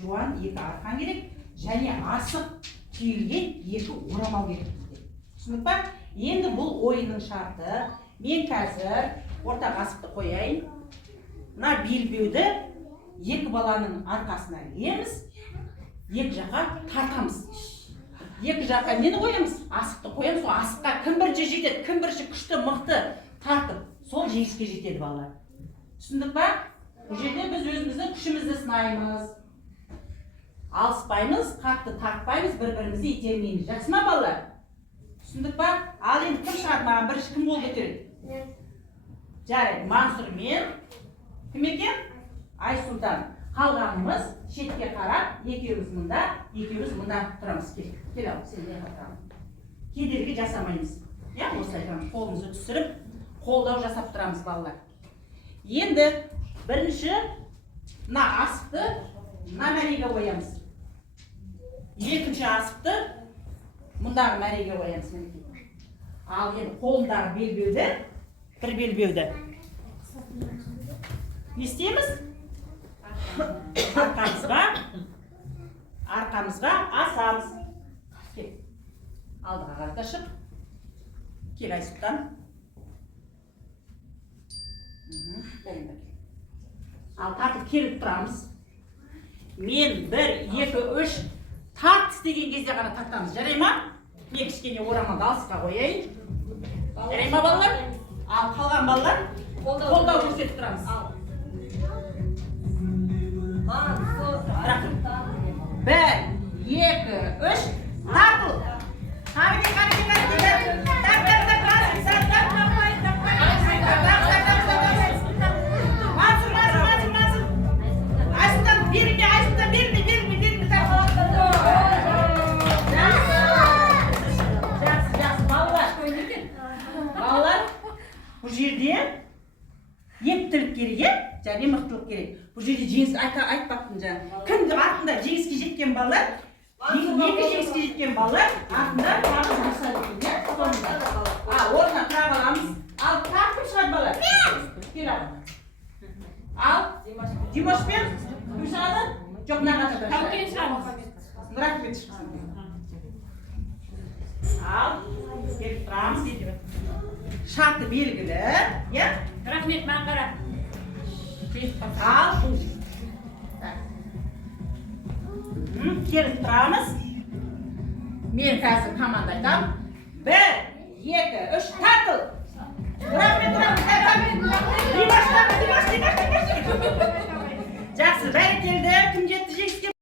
жуан 2 арқан керек, және асық түйілген 2 орамал керек бізде. Түсінік па? Енді бұл ойынның шарты. Мен қазір ортаға асықты қояйын. Мына белбеуді 2 баланың арқасына ілеміз, 2 жаққа тартамыз. 2 жаққа нені қоямыз? Асықты қоямыз. Сол асыққа кім бірінші жетеді, кім бірінші күшті, мықты тартып, сол жеңіске жетеді балалар. Түсіндік па? Бұл жерде біз өзіміздің күшімізді сынаймыз. Алыспаймыз, қатты тартпаймыз, бір-бірімізді итермейміз. Жақсы ма балалар? Түсіндік па? Ал енді кім шығады маған бірінші кім қол көтереді? Жарайды, Мансұр мен. Кім екен? Айсұлтан. Қалғанымыз шетке қарап, екеуміз мұнда тұрамыз. Кел ал, сен де тұрамыз. Кедергі жасамаймыз. Осылай тұрамыз. Қолымызды түсіріп, қолдау жасап тұрамыз балалар. Енді бірінші мына асықты мына мәреге қоямыз. Екінші асықты мұндағы мәреге қоямыз. Ал енді қолымдағы белбеуді, бір белбеуді не істейміз? Арқамызға асамыз. Кел, алдыға қарата шық. Кел, Айсұлтан. Ал тартып келіп тұрамыз. Мен 1, 2, 3 тарт істеген кезде ғана тартамыз. Жарай ма? Мен кішкене орамалды алысқа қояйын. Жарай ма балалар? Ал қалған балалар қолдау көрсетіп тұрамыз. 1, 2, 3 тартыл. Бұл жерде ептілік керек, және мықтылық керек. Бұл жерде жеңіс айтпақпын жаңа. Кім артында жеңіске жеткен балалар, екі жеңіске жеткен балалар артында тағы жасады екен, сонда. Орнына тұра қаламыз. Ал тағы кім шығады балалар? Кел ал. Ал Димашпен кім шығады? Жоқ, мына қатарда шығады. Тәукен шығады. Нұрахмет шықсын. Ал келіп тұрамыз. Шарты белгілі, я? Рахмет, маған қара. Ал, келіп тұрамыз. Мен қазір команда айтам. 1, 2, 3 тартыл. Рахмет. Жақсы, бәрекелді. Кім